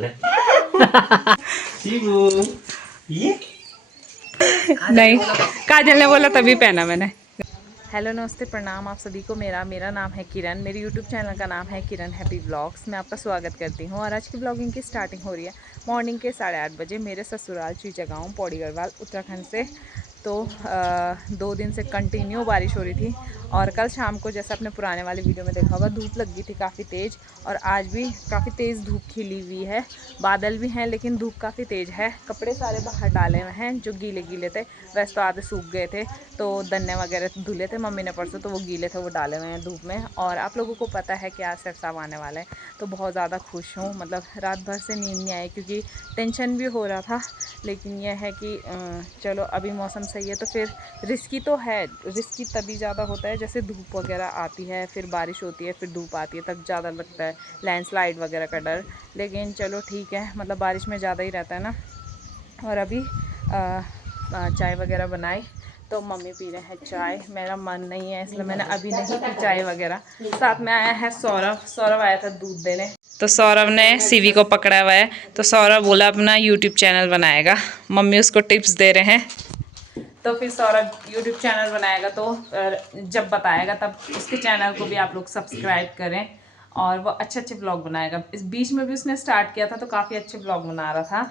शिवू ये नहीं, काजल ने बोला तभी पहना मैंने। हेलो नमस्ते प्रणाम आप सभी को। मेरा नाम है किरण। मेरे यूट्यूब चैनल का नाम है किरण हैप्पी व्लॉग्स। मैं आपका स्वागत करती हूँ और आज की व्लॉगिंग की स्टार्टिंग हो रही है मॉर्निंग के 8:30 बजे मेरे ससुराल चीचा पौड़ी गढ़वाल उत्तराखंड से। तो 2 दिन से कंटिन्यू बारिश हो रही थी और कल शाम को जैसा आपने पुराने वाले वीडियो में देखा होगा धूप लग गई थी काफ़ी तेज़, और आज भी काफ़ी तेज़ धूप खिली हुई है। बादल भी हैं लेकिन धूप काफ़ी तेज़ है। कपड़े सारे बाहर डाले हुए हैं जो गीले गीले थे, वैसे तो आधे सूख गए थे, तो दन्ने वगैरह धुले थे मम्मी ने परसों, तो वो गीले थे वो डाले हुए हैं धूप में। और आप लोगों को पता है कि आज सरसाव आने वाला है, तो बहुत ज़्यादा खुश हूँ। मतलब रात भर से नींद नहीं आई क्योंकि टेंशन भी हो रहा था, लेकिन यह है कि चलो अभी मौसम सही है तो फिर रिस्की तो है। रिस्की तभी ज़्यादा होता है जैसे धूप वगैरह आती है, फिर बारिश होती है, फिर धूप आती है, तब ज़्यादा लगता है लैंडस्लाइड वगैरह का डर। लेकिन चलो ठीक है, मतलब बारिश में ज़्यादा ही रहता है ना। और अभी चाय वगैरह बनाई तो मम्मी पी रहे हैं चाय। मेरा मन नहीं है इसलिए मैंने अभी नहीं पी चाय वगैरह। साथ में आया है सौरभ आया था दूध देने, तो सौरभ ने सीवी को पकड़ा हुआ है, तो सौरभ बोला अपना यूट्यूब चैनल बनाएगा। मम्मी उसको टिप्स दे रहे हैं, तो फिर सौरभ यूट्यूब चैनल बनाएगा तो जब बताएगा तब उसके चैनल को भी आप लोग सब्सक्राइब करें, और वो अच्छे अच्छे ब्लॉग बनाएगा। इस बीच में भी उसने स्टार्ट किया था तो काफ़ी अच्छे ब्लॉग बना रहा था।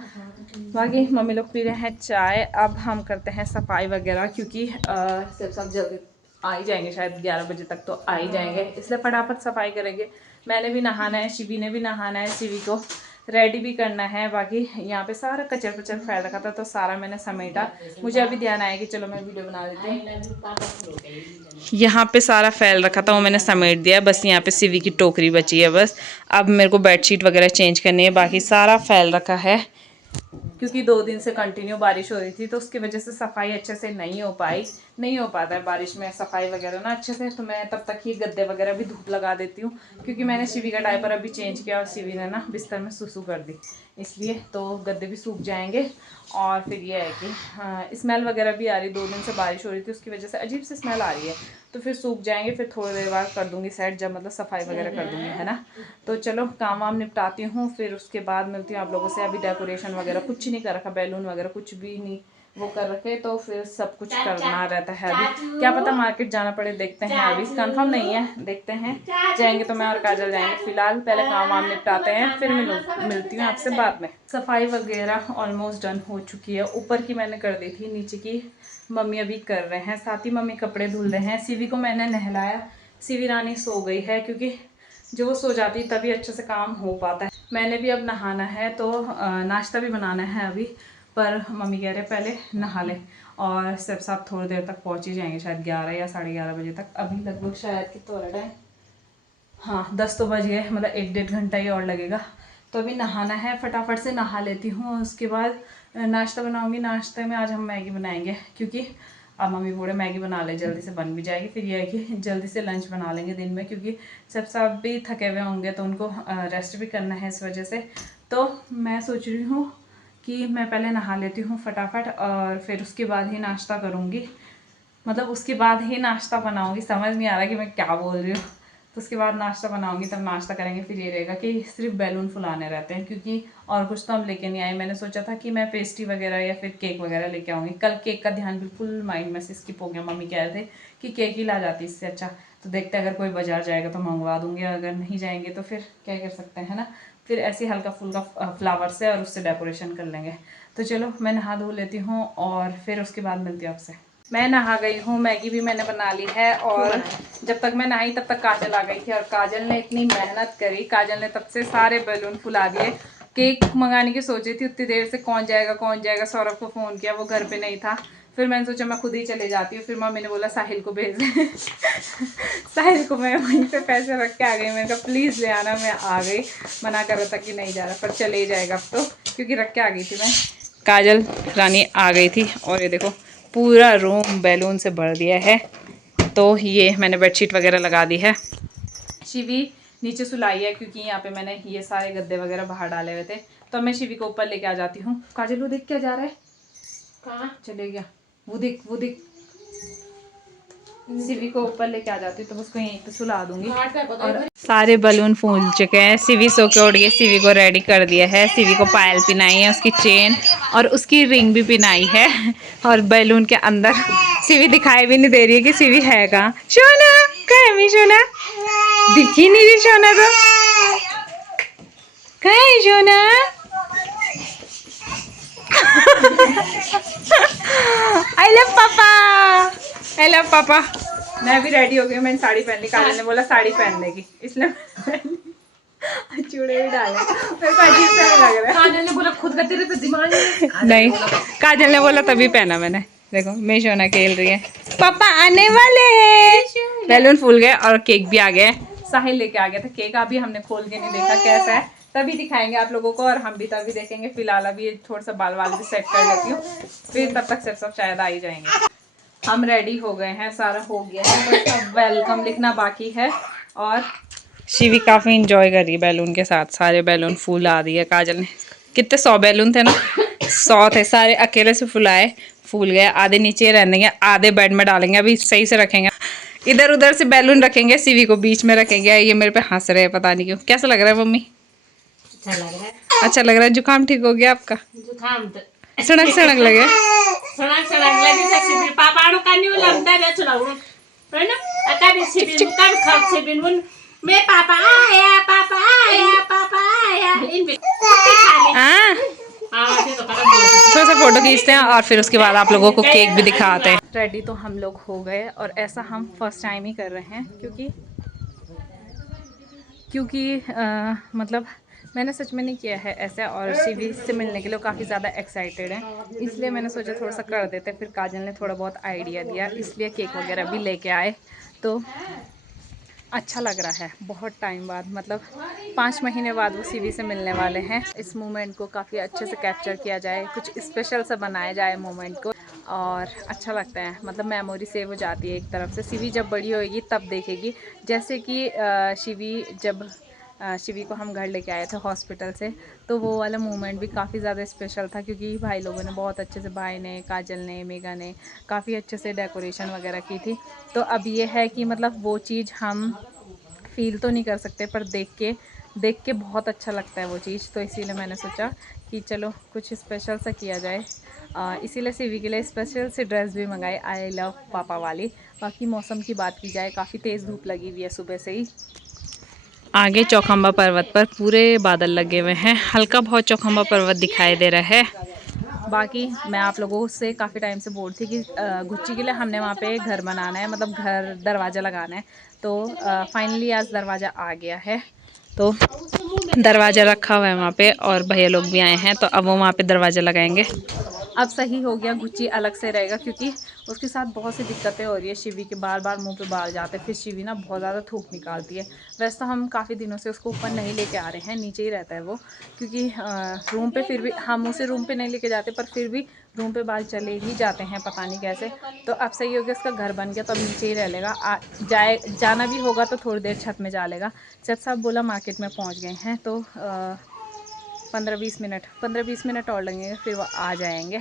बाकी मम्मी लोग पी रहे हैं चाय। अब हम करते हैं सफाई वगैरह क्योंकि सब जल्दी आ ही जाएंगे, शायद 11 बजे तक तो आ ही जाएंगे, इसलिए फटाफट सफाई करेंगे। मैंने भी नहाना है, शिवी ने भी नहाना है, शिवी को रेडी भी करना है। बाकी यहाँ पे सारा कचर पचर फैल रखा था तो सारा मैंने समेटा। मुझे अभी ध्यान आया कि चलो मैं वीडियो बना लेती हूँ। यहाँ पे सारा फैल रखा था वो मैंने समेट दिया, बस यहाँ पे सीवी की टोकरी बची है बस। अब मेरे को बेडशीट वगैरह चेंज करनी है, बाकी सारा फैल रखा है क्योंकि 2 दिन से कंटिन्यू बारिश हो रही थी तो उसकी वजह से सफाई अच्छे से नहीं हो पाता है बारिश में सफाई वगैरह ना अच्छे से। तो मैं तब तक ही गद्दे वगैरह भी धूप लगा देती हूँ क्योंकि मैंने शिवी का डायपर अभी चेंज किया और शिवी ने ना बिस्तर में सुसु कर दी, इसलिए तो गद्दे भी सूख जाएंगे। और फिर ये है कि स्मेल वगैरह भी आ रही, 2 दिन से बारिश हो रही थी उसकी वजह से अजीब सी स्मेल आ रही है, तो फिर सूख जाएंगे। फिर थोड़ी देर बाद कर दूंगी सेट, जब मतलब सफाई वगैरह कर दूंगी, है ना। तो चलो काम वाम निपटाती हूँ, फिर उसके बाद मिलती हूँ आप लोगों से। अभी डेकोरेशन वगैरह कुछ नहीं कर रखा, बैलून वगैरह कुछ भी नहीं वो कर रखे, तो फिर सब कुछ करना रहता है। अभी क्या पता मार्केट जाना पड़े, देखते हैं, अभी कंफर्म नहीं है, देखते हैं। जाएंगे तो मैं और काजल जाएंगे। फिलहाल पहले काम वाम निपटाते हैं, फिर मिलती हूँ आपसे बाद में। सफाई वगैरह ऑलमोस्ट डन हो चुकी है, ऊपर की मैंने कर दी थी, नीचे की मम्मी अभी कर रहे हैं, साथ ही मम्मी कपड़े धुल रहे हैं। सीवी को मैंने नहलाया, सीवी रानी सो गई है क्योंकि जो वो सो जाती तभी अच्छे से काम हो पाता है। मैंने भी अब नहाना है तो नाश्ता भी बनाना है अभी, पर मम्मी कह रहे पहले नहा ले। और सब साथ थोड़ी देर तक पहुंच ही जाएंगे, शायद 11 या 11:30 बजे तक। अभी लगभग शायद कितना हो रहा है, हाँ 10 तो बज गए, मतलब 1-1.5 घंटा ही और लगेगा। तो अभी नहाना है, फटाफट से नहा लेती हूँ और उसके बाद नाश्ता बनाऊँगी। नाश्ते में आज हम मैगी बनाएंगे क्योंकि अब मम्मी बोले मैगी बना ले, जल्दी से बन भी जाएगी। फिर यह है कि जल्दी से लंच बना लेंगे दिन में क्योंकि सब भी थके हुए होंगे तो उनको रेस्ट भी करना है इस वजह से। तो मैं सोच रही हूँ कि मैं पहले नहा लेती हूँ फटाफट और फिर उसके बाद ही नाश्ता करूँगी, मतलब उसके बाद ही नाश्ता बनाऊँगी। समझ नहीं आ रहा कि मैं क्या बोल रही हूँ। तो उसके बाद नाश्ता बनाऊंगी, तब नाश्ता करेंगे। फिर ये रहेगा कि सिर्फ बैलून फुलाने रहते हैं क्योंकि और कुछ तो हम लेके नहीं आए। मैंने सोचा था कि मैं पेस्ट्री वगैरह या फिर केक वगैरह लेके आऊँगी। कल केक का ध्यान बिल्कुल माइंड में से स्किप हो गया। मम्मी कह रहे थे कि केक ही ला जाती इससे अच्छा, तो देखते अगर कोई बाजार जाएगा तो मंगवा दूँगी, अगर नहीं जाएंगे तो फिर क्या कर सकते हैं ना। फिर ऐसे हल्का फुल्का फ्लावर से और उससे डेकोरेशन कर लेंगे। तो चलो मैं नहा धो लेती हूँ और फिर उसके बाद मिलती हूँ आपसे। मैं नहा गई हूँ, मैगी भी मैंने बना ली है, और जब तक मैं नहाई तब तक काजल आ गई थी और काजल ने इतनी मेहनत करी। काजल ने तब से सारे बैलून फुला दिए। केक मंगाने की सोची थी, उतनी देर से कौन जाएगा। सौरभ को फ़ोन किया, वो घर पे नहीं था। फिर मैंने सोचा मैं खुद ही चले जाती हूँ। फिर मम्मी ने बोला साहिल को भेज दे। साहिल को मैं वहीं पे पैसे रख के आ गई। मैंने कहा प्लीज़ ले आना। मैं आ गई, मना कर रहा था कि नहीं जा रहा, पर चले ही जाएगा अब तो, क्योंकि रख के आ गई थी मैं। काजल रानी आ गई थी और ये देखो पूरा रूम बैलून से भर दिया है। तो ये मैंने बेडशीट वगैरह लगा दी है। शिवी नीचे सुलाई है क्योंकि यहाँ पे मैंने ये सारे गद्दे वगैरह बाहर डाले हुए थे, तो मैं शिवी को ऊपर लेके आ जाती हूँ। काजल वो देख क्या जा रहा है, कहाँ चले गया, वो देख सिवी को ऊपर लेके आ जाती हूँ तो उसको यहीं पे सुला दूंगी। और सारे बलून फूल चुके हैं। सिवी सो के उठ गई। सिवी को रेडी कर दिया है। सिवी को पायल पिनाई है, उसकी चेन और उसकी रिंग भी पिनाई है। और बैलून के अंदर सिवी दिखाई भी नहीं दे रही है कि सिवी है कहाँ। सोना कहाँ है मेरी सोना? दिखी नहीं रही सोना तो। कहाँ है सोना? आई लव पापा, आई लव पापा। मैं भी रेडी हो गई। मैंने साड़ी पहन ली। काजल ने बोला साड़ी पहनने की, इसलिए चूड़े भी डाले। मेरे को अजीब सा लग रहा है। काजल ने बोला खुद का तेरे पे दिमाग नहीं, काजल ने बोला तभी पहना मैंने। देखो मेरी सोना खेल रही है। पापा आने वाले हैं। बैलून फूल गए और केक भी आ गया। साहिल लेके आ गया था केक। अभी हमने खोल के नहीं देखा कैसा है, तभी दिखाएंगे आप लोगों को और हम भी तभी देखेंगे। फिलहाल अभी थोड़ा सा बाल वाल भी सेट कर लेती हूँ, फिर तब तक सब शायद आ ही जाएंगे। हम रेडी हो गए हैं, सारा हो गया है, बस अब वेलकम लिखना बाकी है। और शिवी काफ़ी इंजॉय कर रही है बैलून के साथ। सारे बैलून फूल आ दिए काजल ने। कितने 100 बैलून थे ना, 100 थे। सारे अकेले से फुलाए, फूल गए। आधे नीचे रहने देंगे, आधे बेड में डालेंगे। अभी सही से रखेंगे। इधर उधर से बैलून रखेंगे, शिवी को बीच में रखेंगे। ये मेरे पे हंस रहे हैं, पता नहीं क्यों। कैसा लग रहा है मम्मी? अच्छा लग रहा है। अच्छा लग रहा है। जुकाम ठीक हो गया आपका? जुकाम तो सड़क सड़क लगे। सड़क लगी तक पापा नो कान्यू लमता रे चलाऊ है ना। अकादी सिबिन मुकाम खप सिबिन मुन मैं पापा आया पापा इन भी हाँ, तो थोड़ा सा फोटो खींचते हैं और फिर उसके बाद आप लोगों को केक भी दिखाते हैं। रेडी तो हम लोग हो गए और ऐसा हम फर्स्ट टाइम ही कर रहे हैं क्योंकि मतलब मैंने सच में नहीं किया है ऐसा। और शिवी से मिलने के लिए काफ़ी ज़्यादा एक्साइटेड है, इसलिए मैंने सोचा थोड़ा सा कर देते। फिर काजल ने थोड़ा बहुत आइडिया दिया, इसलिए केक वगैरह भी लेके आए। तो अच्छा लग रहा है। बहुत टाइम बाद, मतलब 5 महीने बाद वो शिवी से मिलने वाले हैं। इस मोमेंट को काफ़ी अच्छे से कैप्चर किया जाए, कुछ स्पेशल सा बनाया जाए मोमेंट को, और अच्छा लगता है। मतलब मेमोरी सेव हो जाती है एक तरफ से। शिवी जब बड़ी होएगी तब देखेगी। जैसे कि शिवी को हम घर लेके आए थे हॉस्पिटल से, तो वो वाला मोमेंट भी काफ़ी ज़्यादा स्पेशल था, क्योंकि भाई लोगों ने बहुत अच्छे से, भाई ने, काजल ने, मेगा ने काफ़ी अच्छे से डेकोरेशन वगैरह की थी। तो अब ये है कि मतलब वो चीज़ हम फील तो नहीं कर सकते, पर देख के बहुत अच्छा लगता है वो चीज़। तो इसीलिए मैंने सोचा कि चलो कुछ स्पेशल सा किया जाए। इसीलिए शिवी के लिए स्पेशल सी ड्रेस भी मंगाई, आई लव पापा वाली। बाकी मौसम की बात की जाए, काफ़ी तेज़ धूप लगी हुई है सुबह से ही। आगे चौखंबा पर्वत पर पूरे बादल लगे हुए हैं। हल्का बहुत चौखंबा पर्वत दिखाई दे रहा है। बाकी मैं आप लोगों से काफ़ी टाइम से बोल थी कि गुच्ची के लिए हमने वहाँ पे घर बनाना है, मतलब घर दरवाज़ा लगाना है। तो फाइनली आज दरवाज़ा आ गया है। तो दरवाज़ा रखा हुआ है वहाँ पे, और भैया लोग भी आए हैं, तो अब वो वहाँ पे दरवाज़ा लगाएंगे। अब सही हो गया, गुच्ची अलग से रहेगा, क्योंकि उसके साथ बहुत सी दिक्कतें हो रही है। शिवी के बार बार मुंह पे बाल जाते हैं, फिर शिवी ना बहुत ज़्यादा थूक निकालती है। वैसे तो हम काफ़ी दिनों से उसको ऊपर नहीं लेके आ रहे हैं, नीचे ही रहता है वो, क्योंकि रूम पे फिर भी हम उसे रूम पे नहीं लेके जाते, पर फिर भी रूम पे बाल चले ही जाते हैं, पता नहीं कैसे। तो अब सही हो गया, उसका घर बन गया, तो अब नीचे ही रह लेगा। जाना भी होगा तो थोड़ी देर छत में जा लेगा। जब साहब बोला मार्केट में पहुँच गए हैं, तो 15-20 मिनट और लगेंगे, फिर वो आ जाएंगे।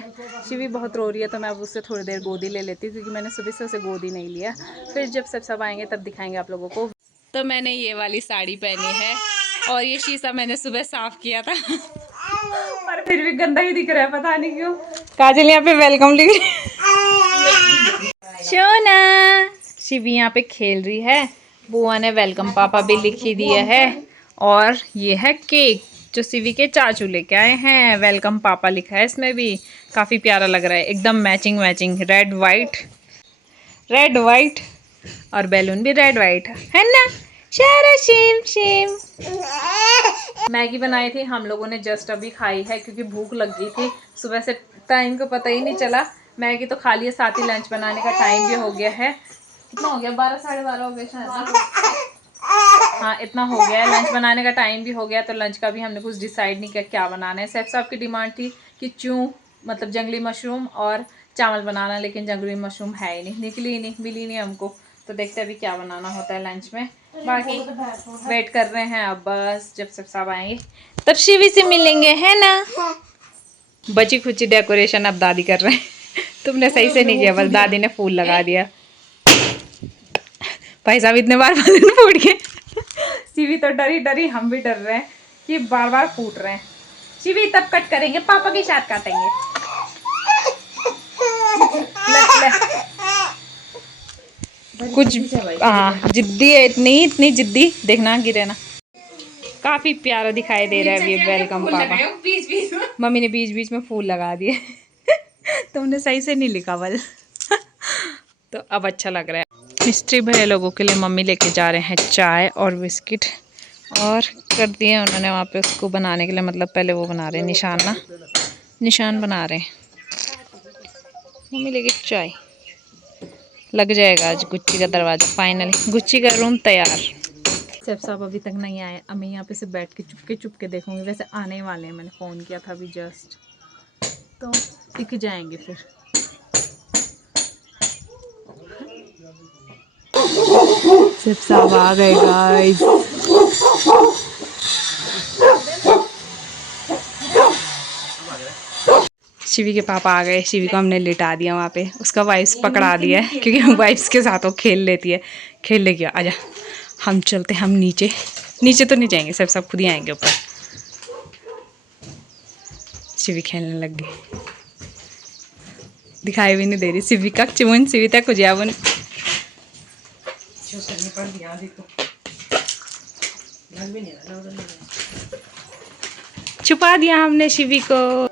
शिवी बहुत रो रही है, तो मैं अब उससे थोड़ी देर गोदी ले लेती हूँ, क्योंकि मैंने सुबह से उसे गोदी नहीं लिया। फिर जब सब आएंगे तब दिखाएंगे आप लोगों को। तो मैंने ये वाली साड़ी पहनी है, और ये शीशा मैंने सुबह साफ किया था पर फिर भी गंदा ही दिख रहा है, पता नहीं क्यों। काजल यहाँ पे वेलकम लिख रही शोना। शिवी यहाँ पे खेल रही है। बुआ ने वेलकम पापा भी लिखी दिया है, और ये है केक जो शिवी के चाचू लेके आए हैं। वेलकम पापा लिखा है इसमें भी। काफ़ी प्यारा लग रहा है, एकदम मैचिंग रेड वाइट, और बैलून भी रेड वाइट है ना। शारा शिम मैगी बनाई थी हम लोगों ने, जस्ट अभी खाई है, क्योंकि भूख लग गई थी सुबह से। टाइम को पता ही नहीं चला। मैगी तो खा लिया, साथ ही लंच बनाने का टाइम भी हो गया है। कितना हो गया? 12-12:30 हो गए शायद। हाँ, इतना हो गया है। लंच बनाने का टाइम भी हो गया, तो लंच का भी हमने कुछ डिसाइड नहीं किया क्या बनाना है। सैफ साहब की डिमांड थी कि मतलब जंगली मशरूम और चावल बनाना, लेकिन जंगली मशरूम है ही नहीं, निकली ही नहीं, मिली नहीं हमको। तो देखते हैं अभी क्या बनाना होता है लंच में। बाकी वेट कर रहे हैं, अब बस जब सब साहब आएंगे तब शिवी से मिलेंगे, है ना। बची खुची डेकोरेशन अब दादी कर रहे हैं तुमने सही से नहीं किया, बस दादी ने फूल लगा दिया। भाई साहब इतने बार बलून फूट गए। शिवी तो डरी डरी, हम भी डर रहे हैं कि बार बार फूट रहे हैं। शिवी तब कट करेंगे, पापा के साथ काटेंगे। ले। कुछ हाँ जिद्दी है, इतनी जिद्दी, देखना गिरे ना। काफी प्यारा दिखाई दे रहा है अभी। वेलकम पापा। मम्मी ने बीच बीच में फूल लगा दिए। तुमने सही से नहीं लिखा बल। तो अब अच्छा लग रहा है। मिस्त्री भैया लोगों के लिए मम्मी लेके जा रहे हैं चाय और बिस्किट, और कर दिए उन्होंने वहाँ पे उसको बनाने के लिए, मतलब पहले वो बना रहे हैं निशान ना, निशान बना रहे हैं। मम्मी लेके चाय, लग जाएगा आज गुच्ची का दरवाज़ा। फाइनली गुच्ची का रूम तैयार। सेफ साहब अभी तक नहीं आए। अब मैं यहाँ पे से बैठ के चुपके देखूंगी। वैसे आने ही वाले हैं, मैंने फ़ोन किया था अभी जस्ट, तो दिख जाएंगे फिर। सेफ साहब आ गए गाइस। शिवी के पापा आ गए। शिवी को हमने लिटा दिया वहाँ पे, उसका वाइफ्स पकड़ा दिया है क्योंकि वाइफ्स के साथ वो खेल लेती है। खेल लेगी, आजा हम चलते, हम नीचे तो नहीं जाएंगे, सब खुद ही आएंगे ऊपर। शिवी खेलने लग गई, दिखाई भी नहीं दे रही। शिवी का चिमुन शिवी तक कुछ यावन छुपा दिया हमने शिवी को।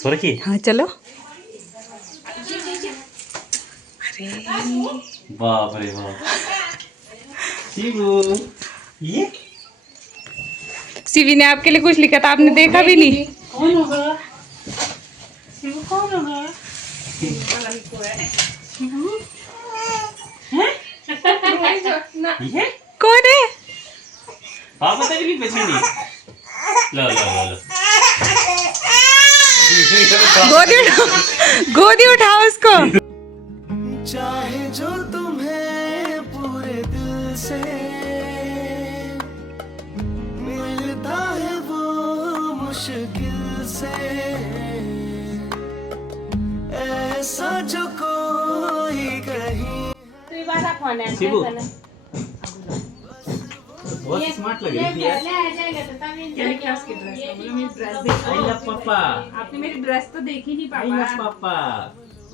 सोरखी हाँ चलो। बाप रे बाप। शिवू ये शिवी ने आपके लिए कुछ लिखा था, आपने देखा भी नहीं। कौन होगा शिवू? कौन होगा? ये कौन है? आप बताइए भी कुछ नहीं। लो लो लो लो गोदी उठाओ उसको। चाहे जो तुम्हें पूरे दिल से मिलता है वो मुश्किल से, ऐसा जो कोई कहीं। तो ये वाला फोन है शिवू। कैसा है? बहुत स्मार्ट लग रही थी यार। ले आ जाएगा तो तब क्या क्या उसकी ड्रेस है? बोलो मेरी ड्रेस देख। आई लव पापा। आपने मेरी ड्रेस तो देखी नहीं आई लव पापा। पापा।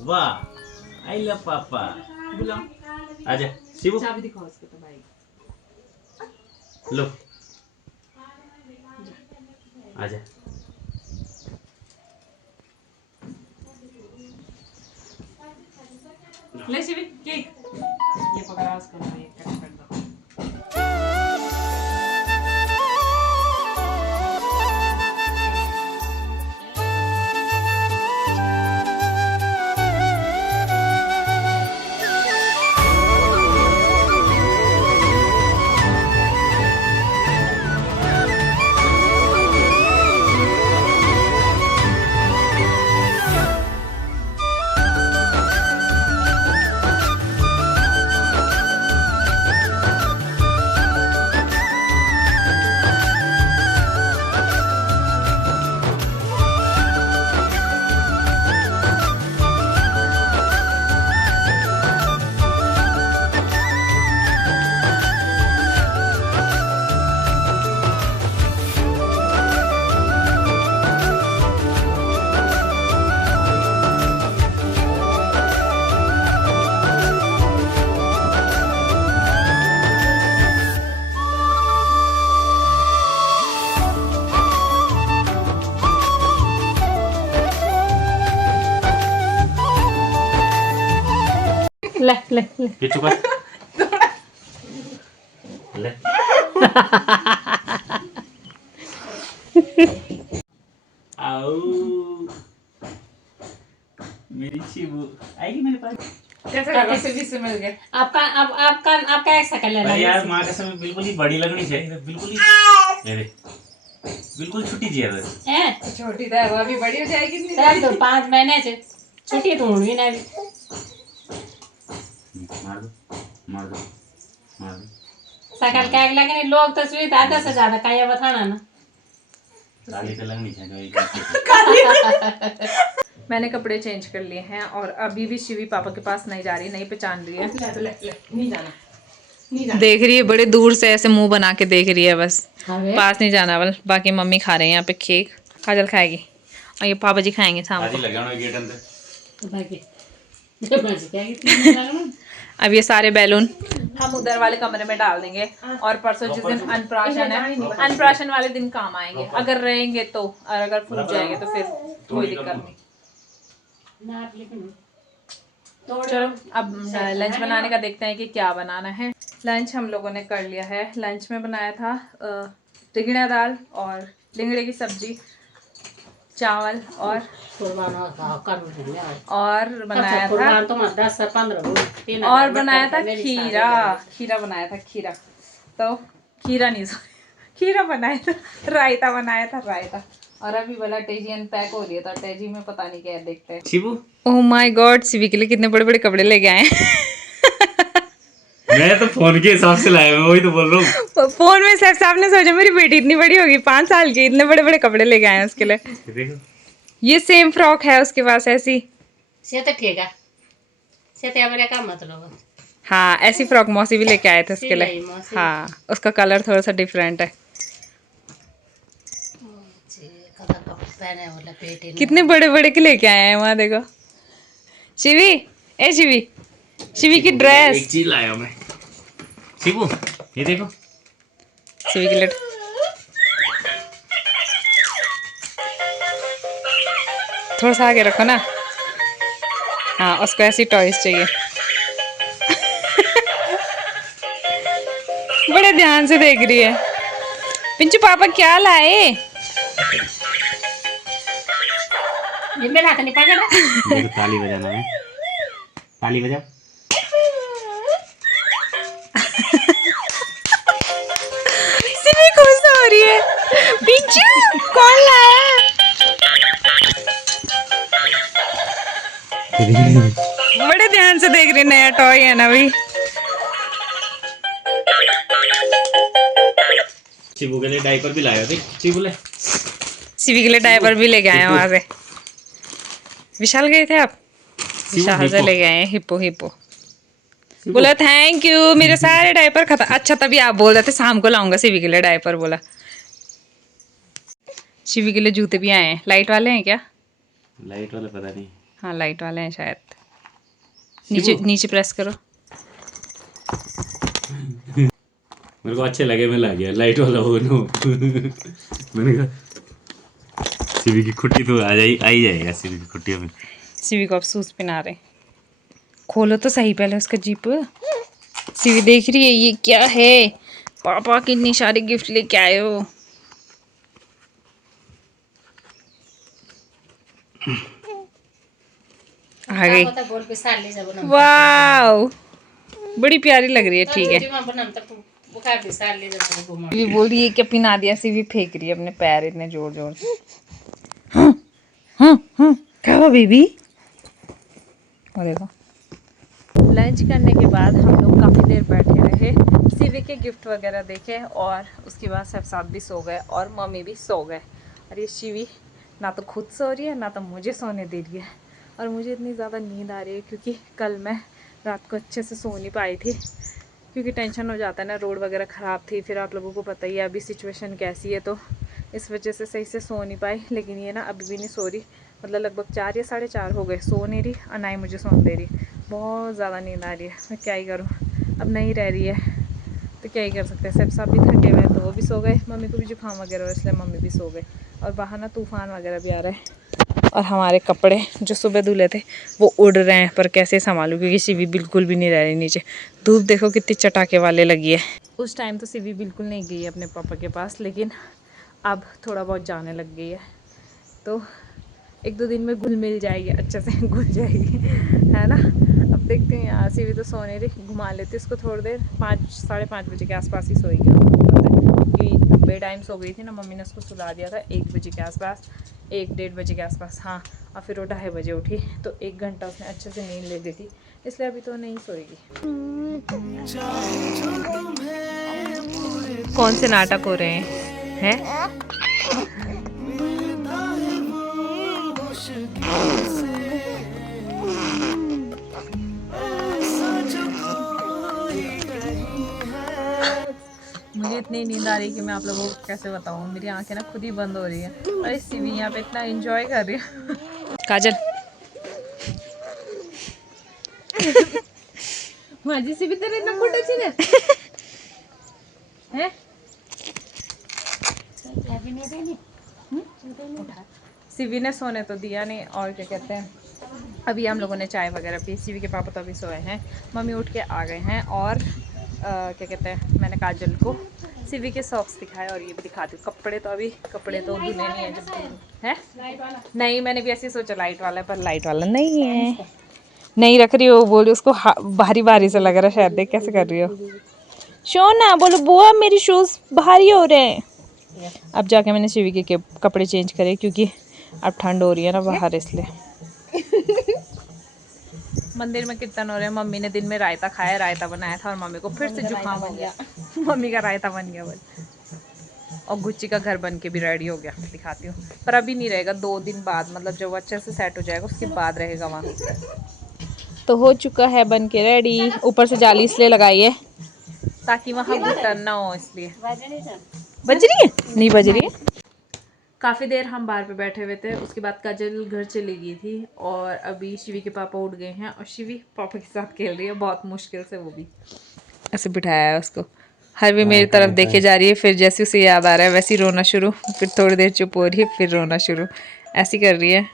वाह आई लव पापा। बुलाओ। आजा शिवू चाबी दिखाओ उसको तो भाई। लो आजा। ले शिवी केक, ये पकड़ा उसको। ले ले ले ये चुका ले आओ मेरी चीबू आएगी मेरे पास। कैसे भी मिल गए। आपका ऐसा कर लेना भाई यार माँ का समय बिल्कुल ही बड़ी लगनी चाहिए, बिल्कुल ही मेरे बिल्कुल छुट्टी चाहिए हैं। छोटी तो है वो, अभी बड़ी हो जाएगी। तब तो 5 महीने से छुट्टी तो होनी ना भी। मार दो मार दो मार दो। सकल क्या लगने लोग तो सुई आधा से ज्यादा काया बताना ना। गाली तो लगनी चाहिए। मैंने कपड़े चेंज कर लिए हैं और अभी भी शिवी पापा के पास नहीं जा रही, नहीं पहचान रही है। नहीं जाना देख रही है बड़े दूर से, ऐसे मुंह बना के देख रही है बस, हमें पास नहीं जाना। बल बाकी मम्मी खा रहे हैं यहाँ पे केक, काजल खाएगी और ये पापा जी खाएंगे शाम आज को। ही लगाना गेट अंदर तो बाकी बस क्या कि अब ये सारे बैलून हम उधर वाले कमरे में डाल देंगे और परसों जिस दिन अन्नप्राशन है, अन्नप्राशन वाले दिन काम आएंगे। अगर रहेंगे तो, और अगर फूट जाएंगे तो फिर कोई दिक्कत नहीं। ना लेकिन चलो अब लंच बनाने का देखते हैं कि क्या बनाना है। लंच हम लोगों ने कर लिया है। लंच में बनाया था टिंगड़ा दाल और लिंगड़े की सब्जी, चावल और बनाया था तो 10 से 15 और बनाया था खीरा बनाया था खीरा। तो खीरा नहीं खीरा बनाया था, रायता बनाया था रायता। और अभी वाला टेजी अनपैक हो रही है, तो टेजी में पता नहीं क्या है, देखते हैं। Shibu oh my God, Shivi के लिए कितने बड़े बड़े कपड़े लेके आए हैं। मैं तो फोन के हिसाब से लाया, मैं वही तो बोल रहा हूँ। फोन में सिर्फ आपने सोचा मेरी बेटी इतनी बड़ी होगी 5 साल की, इतने बड़े बड़े कपड़े लेके आए हैं उसके लिए। देखो ये सेम फ्रॉक है उसके पास ऐसी। से तो ठीक है, से तो हमारे का मतलब। हाँ ऐसी फ्रॉक मौसी भी लेके आए थे उसके लिए। सिलाई मौसी। हाँ उसका कलर थोड़ा सा डिफरेंट है। कितने बड़े बड़े के लेके आए हैं वहाँ देखो। शिवी ए शिवी, शिवी की ड्रेस। एक चीज लाया मैं शिबू, ये देखो शिवी के लिए थोड़ा सा आगे रखो ना। हाँ उसको ऐसी टॉयज चाहिए। बड़े ध्यान से देख रही है। पिंचू पापा क्या लाए? ये मेरा हाथ नहीं पकड़ रहा। देखो ताली बजाना है, ताली बजा। शिवी खुश हो रही है। पिंचू कौन लाया? बड़े ध्यान से देख रही, नया टॉय है ना भी। शिबू के लिए डायपर भी लाया थे। शिबू ले, शिवी के लिए डायपर भी लेके आए हैं वहां से। विशाल गए थे आप? विशाल से लेके आए हैं हिप्पो। हिप्पो बोला थैंक यू, मेरे सारे डायपर खत्म। अच्छा तभी आप बोल रहे थे शाम को लाऊंगा शिवी के लिए डायपर, बोला। शिवी के लिए जूते भी आए हैं। लाइट वाले हैं क्या? लाइट वाला पता नहीं। हाँ लाइट वाले हैं शायद। नीचे नीचे प्रेस करो। मेरे को अच्छे लगे, मैं ला गया लाइट वाला वो नो। मैंने कहा शिवी की खुट्टी तो आ जाएगा शिवी की खुट्टियों में। शिवी को अब शूज पहना रहे। खोलो तो सही पहले उसका जीप। शिवी देख रही है ये क्या है। पापा कितनी सारी गिफ्ट लेके आए हो। आ गई। बोल पे साल ले जब ना वाओ बड़ी प्यारी लग रही है। ठीक है। जीवा बनम तक बुखार पे साल ले जब घुमा। शिवी बोल रही है कि पिना दिया। शिवी फेंक रही है अपने पैर इतने जोर जोर से। क्या हुआ बेबी? और देखो लंच करने के बाद हम लोग काफ़ी देर बैठे रहे, शिवी के गिफ्ट वगैरह देखे और उसके बाद सब साथ भी सो गए और मम्मी भी सो गए। और ये शिवी ना तो खुद सो रही है ना तो मुझे सोने दे रही है। और मुझे इतनी ज़्यादा नींद आ रही है क्योंकि कल मैं रात को अच्छे से सो नहीं पाई थी, क्योंकि टेंशन हो जाता है ना, रोड वगैरह ख़राब थी। फिर आप लोगों को पता ही है अभी सिचुएशन कैसी है, तो इस वजह से सही से सो नहीं पाई। लेकिन ये ना अभी भी नहीं सो रही, मतलब लगभग 4 या 4:30 हो गए, सो नहीं रही और ना ही मुझे सोने दे रही। बहुत ज़्यादा नींद आ रही है, मैं क्या ही करूँ। अब नहीं रह रही है तो क्या ही कर सकते हैं। सब साहब भी थके हुए हैं तो वो भी सो गए, मम्मी को भी जुकाम वगैरह हो इसलिए मम्मी भी सो गए। और बाहर ना तूफ़ान वगैरह भी आ रहा है। और हमारे कपड़े जो सुबह धुले थे वो उड़ रहे हैं, पर कैसे संभालूं क्योंकि शिवी बिल्कुल भी नहीं रह रही नीचे। धूप देखो कितनी चटाके वाले लगी है। उस टाइम तो शिवी बिल्कुल नहीं गई है अपने पापा के पास, लेकिन अब थोड़ा बहुत जाने लग गई है, तो 1-2 दिन में घुल मिल जाएगी, अच्छे से घुल जाएगी, है ना। अब देखते हैं यार, शिवी तो सोने रही, घुमा लेते उसको थोड़ी देर। 5-5:30 बजे के आसपास ही सोएगी, क्योंकि बे टाइम सो गई थी ना, मम्मी ने उसको सुला दिया था 1 बजे के आसपास, 1-1:30 बजे के आसपास, हाँ। और फिर वो 2:30 बजे उठी, तो 1 घंटा उसने अच्छे से नींद ले ली थी, इसलिए अभी तो नहीं सोएगी। कौन से नाटक हो रहे हैं? मुझे इतनी नींद आ रही है कि मैं आप लोगों को कैसे बताऊँ। मेरी आंखें ना खुद ही बंद हो रही है, और इस शिवी यहाँ पे इतना एंजॉय कर रही है। काजल माझी शिवी तर इतना कुटाची ना है। शिवी ने सोने तो दिया नहीं, और क्या कहते हैं, अभी हम लोगों ने चाय वगैरह पी। शिवी के पापा तो अभी सोए हैं, मम्मी उठ के आ गए हैं, और क्या कहते हैं, मैंने काजल को शिवी के सॉक्स दिखाए, और ये भी दिखाती हूँ। कपड़े तो धुले नहीं है, जब है नहीं, मैंने भी ऐसे सोचा लाइट वाला है, पर लाइट वाला नहीं है, नहीं रख रही हो। बोली उसको भारी भारी से लग रहा है शायद, देख कैसे कर रही हो। शोना बोलो बुआ मेरी शूज़ भारी हो रहे हैं। अब जाके मैंने शिवी के कपड़े चेंज करे, क्योंकि अब ठंड हो रही है ना बाहर, इसलिए। मंदिर में कीर्तन हो रहे हैं। मम्मी ने दिन में रायता खाया, रायता बनाया था, और मम्मी को फिर से जुकाम हो गया। मम्मी का रायता बन गया बस। और गुच्ची का घर बन के भी रेडी हो गया, दिखाती हूँ, पर अभी नहीं रहेगा, 2 दिन बाद, मतलब जब अच्छे से सेट हो जाएगा उसके बाद रहेगा वहाँ। तो हो चुका है बन के रेडी। ऊपर से जाली इसलिए लगाई है ताकि वहाँ घुटन ना हो, इसलिए। बज रही है? नहीं बज रही है। काफ़ी देर हम बाहर पे बैठे हुए थे, उसके बाद काजल घर चली गई थी, और अभी शिवी के पापा उठ गए हैं, और शिवी पापा के साथ खेल रही है, बहुत मुश्किल से। वो भी ऐसे बिठाया है उसको, हर वे मेरी तरफ देखे जा रही है, फिर जैसे उसे याद आ रहा है वैसे ही रोना शुरू, फिर थोड़ी देर चुप हो रही है, फिर रोना शुरू, ऐसी कर रही है।